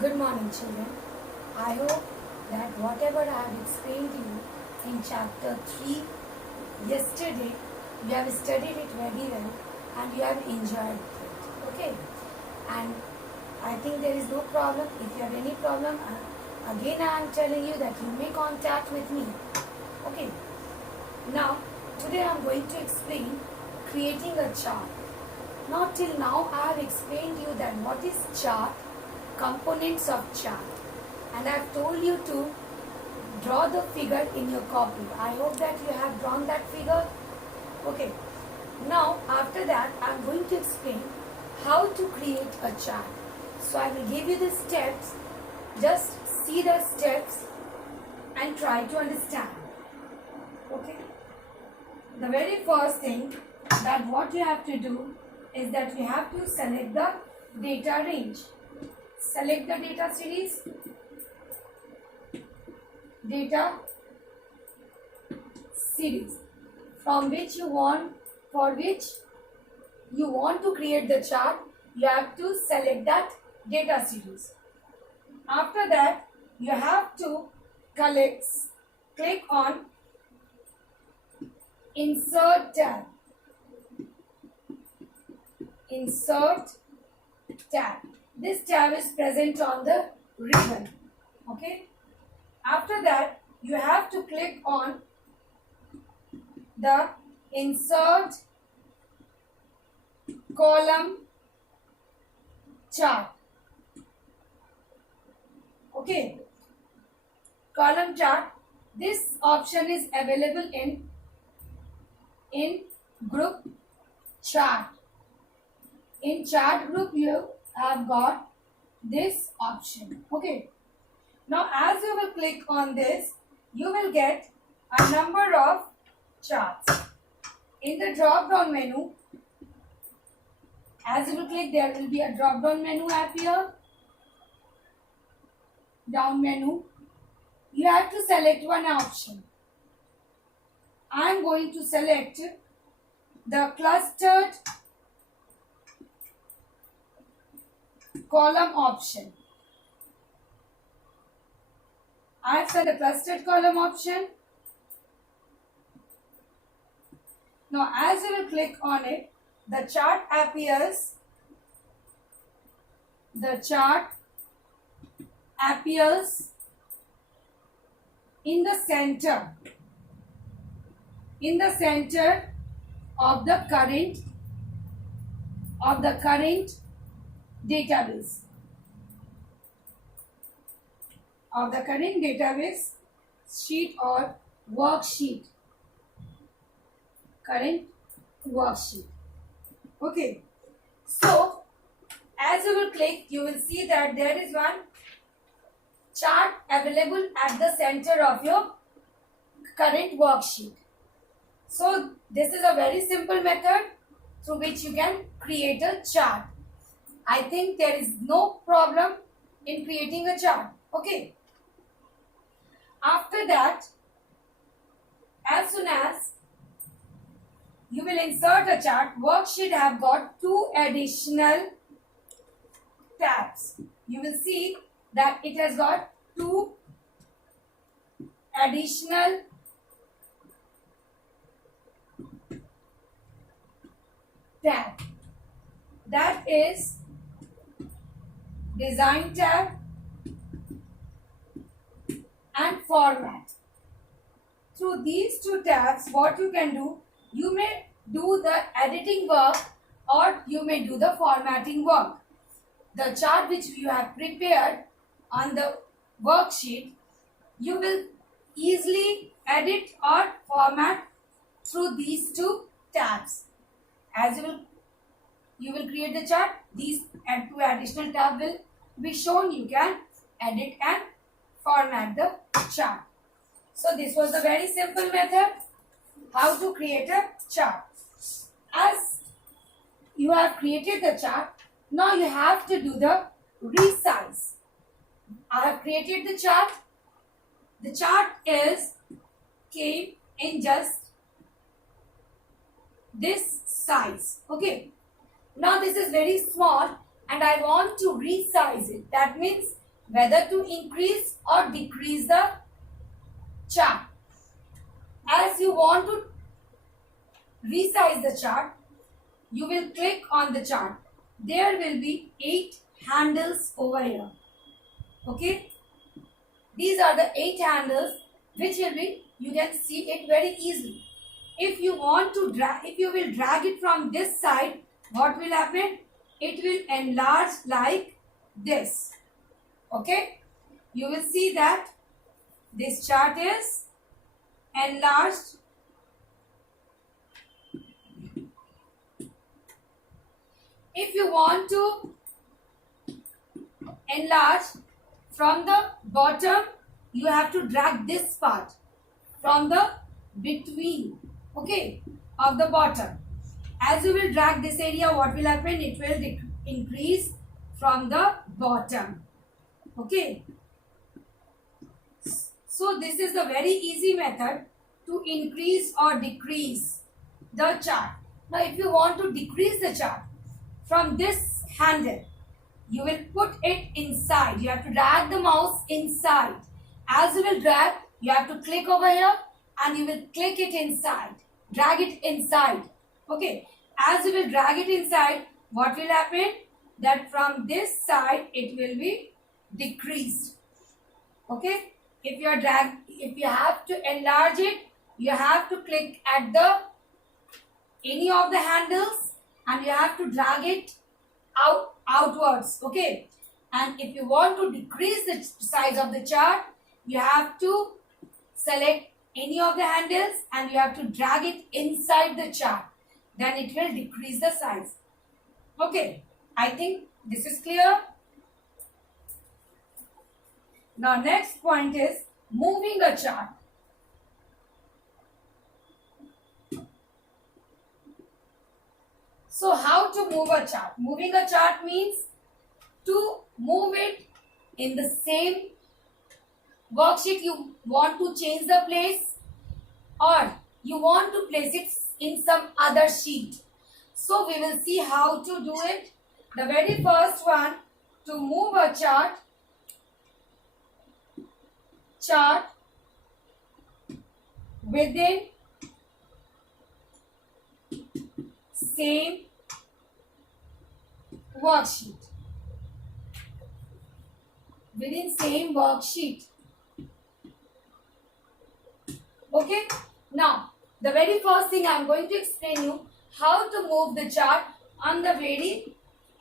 Good morning, children. I hope that whatever I have explained to you in chapter 3 yesterday, you have studied it very well and you have enjoyed it. Okay? And I think there is no problem. If you have any problem, again I am telling you that you may contact with me. Okay? Now, today I am going to explain creating a chart. Now, till now I have explained you that what is chart, components of chart, and I have told you to draw the figure in your copy. I hope that you have drawn that figure. Okay. Now, after that I am going to explain how to create a chart. So I will give you the steps. Just see the steps and try to understand. Okay. The very first thing that what you have to do is that you have to select the data range. Select the data series, from which you want, for which you want to create the chart. You have to select that data series. After that, you have to click on Insert tab. Insert tab. This tab is present on the ribbon. Okay. After that, you have to click on the Insert column chart. Okay. Column chart. This option is available in group chart. In chart group, you have got this option. Okay. Now, as you will click on this, you will get a number of charts. In the drop down menu, as you will click, there will be a drop down menu appear. Down menu. You have to select one option. I am going to select the clustered column option. I have set the clustered column option. Now, as you will click on it, the chart appears. The chart appears in the center. In the center of the current database. Of the current database sheet or worksheet. Current worksheet. Okay. So, as you will click, you will see that there is one chart available at the center of your current worksheet. So, this is a very simple method through which you can create a chart. I think there is no problem in creating a chart. Okay. After that, as soon as you will insert a chart, worksheet have got 2 additional tabs. You will see that it has got 2 additional tab. That is Design tab and Format. Through these 2 tabs, what you can do, you may do the editing work or you may do the formatting work. The chart which you have prepared on the worksheet, you will easily edit or format through these 2 tabs. As you will create the chart, these 2 additional tabs will be shown. You can edit and format the chart. So this was the very simple method how to create a chart. As you have created the chart, now you have to do the resize. I have created the chart. The chart came in just this size. Okay. Now this is very small and I want to resize it. That means whether to increase or decrease the chart. As you want to resize the chart, you will click on the chart. There will be 8 handles over here. Okay, these are the 8 handles which will be, you can see it very easily. If you want to drag, if you will drag it from this side, what will happen? It will enlarge like this. Okay, you will see that this chart is enlarged. If you want to enlarge from the bottom, you have to drag this part from the between, okay, of the bottom. As you will drag this area, what will happen? It will increase from the bottom. Okay. So this is a very easy method to increase or decrease the chart. Now if you want to decrease the chart, from this handle, you will put it inside. You have to drag the mouse inside. As you will drag, you have to click over here and you will click it inside. Drag it inside. Okay. As you will drag it inside, what will happen? That from this side, it will be decreased. Okay. If you have to enlarge it, you have to click at any of the handles and you have to drag it outwards. Okay. And if you want to decrease the size of the chart, you have to select any of the handles and you have to drag it inside the chart. Then it will decrease the size. Okay. I think this is clear. Now next point is moving a chart. So how to move a chart? Moving a chart means to move it in the same worksheet. You want to change the place or you want to place it in some other sheet. So we will see how to do it. The very first one, to move a chart within same worksheet. Within same worksheet. Okay. Now, the very first thing I am going to explain you how to move the chart on the very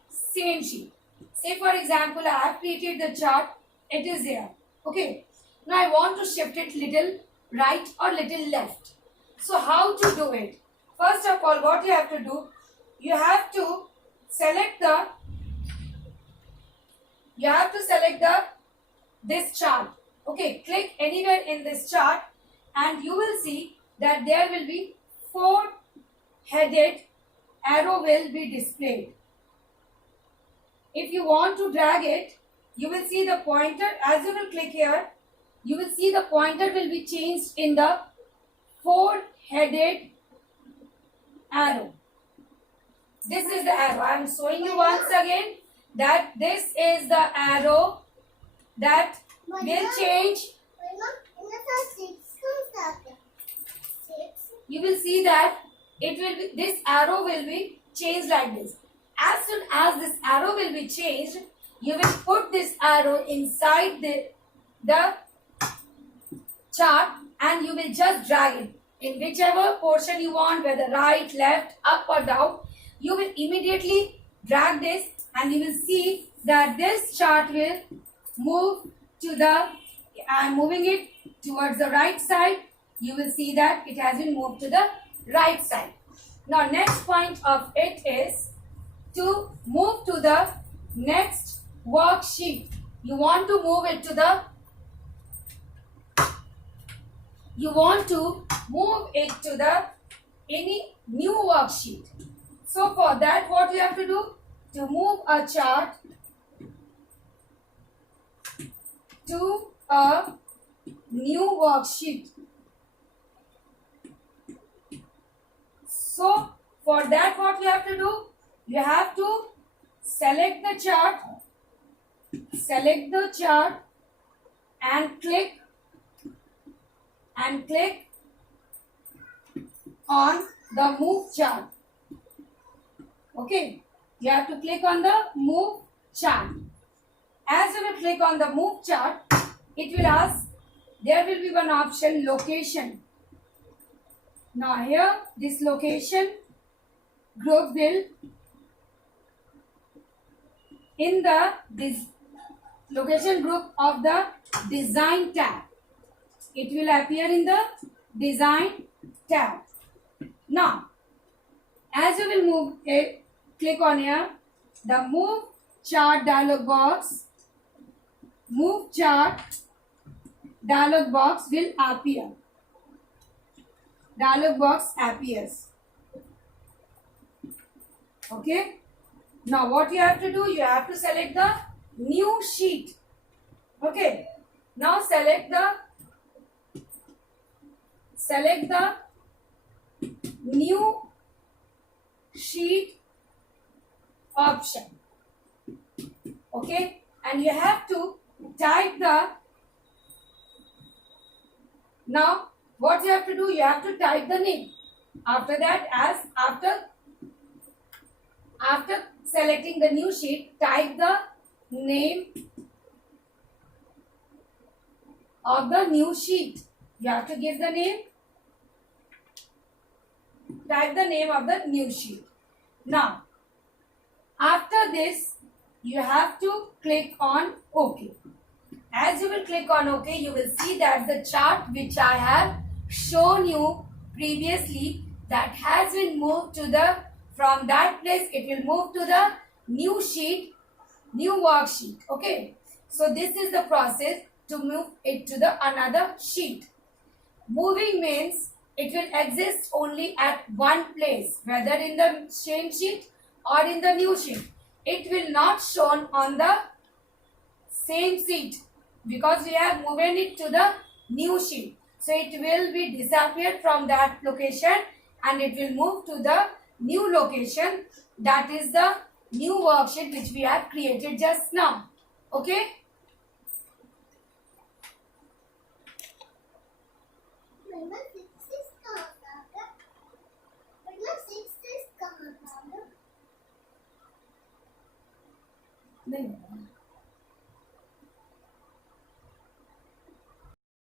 same sheet. Say for example, I have created the chart. It is here. Okay. Now I want to shift it little right or little left. So how to do it? First of all, what you have to do, you have to select this chart. Okay, click anywhere in this chart and you will see that there will be 4 headed arrow will be displayed. If you want to drag it, you will see the pointer. As you will click here, you will see the pointer will be changed in the 4 headed arrow. This is the arrow. I am showing you once again that this is the arrow that will change. You will see that this arrow will be changed like this. As soon as this arrow will be changed, you will put this arrow inside the chart and you will just drag it in whichever portion you want, whether right, left, up or down. You will immediately drag this and you will see that this chart will move to I am moving it towards the right side. You will see that it has been moved to the right side. Now next point of it is to move to the next worksheet. You want to move it to any new worksheet. So for that, what you have to do? To move a chart to a new worksheet. So for that, what you have to do? You have to select the chart, select the chart and click on the move chart. Okay, you have to click on the move chart. As you will click on the move chart, it will ask, there will be one option, location. Now here, this location group will, in this location group of the design tab, it will appear in the design tab. Now, as you will move it, click on here, the move chart dialog box, move chart dialog box will appear. Dialog box appears. Okay. Now what you have to do, you have to select the new sheet. Okay. Now select the new sheet option. Okay. And you have to type the, now what you have to do, you have to type the name. After that, after selecting the new sheet, type the name of the new sheet. You have to give the name. Type the name of the new sheet. Now, after this, you have to click on OK. As you will click on OK, you will see that the chart which I have shown you previously, that has been moved to the, from that place it will move to the new sheet, new worksheet. Okay. So this is the process to move it to the another sheet. Moving means it will exist only at one place, whether in the same sheet or in the new sheet. It will not shown on the same sheet because we have moved it to the new sheet. So it will be disappeared from that location and it will move to the new location, that is the new worksheet which we have created just now. Okay.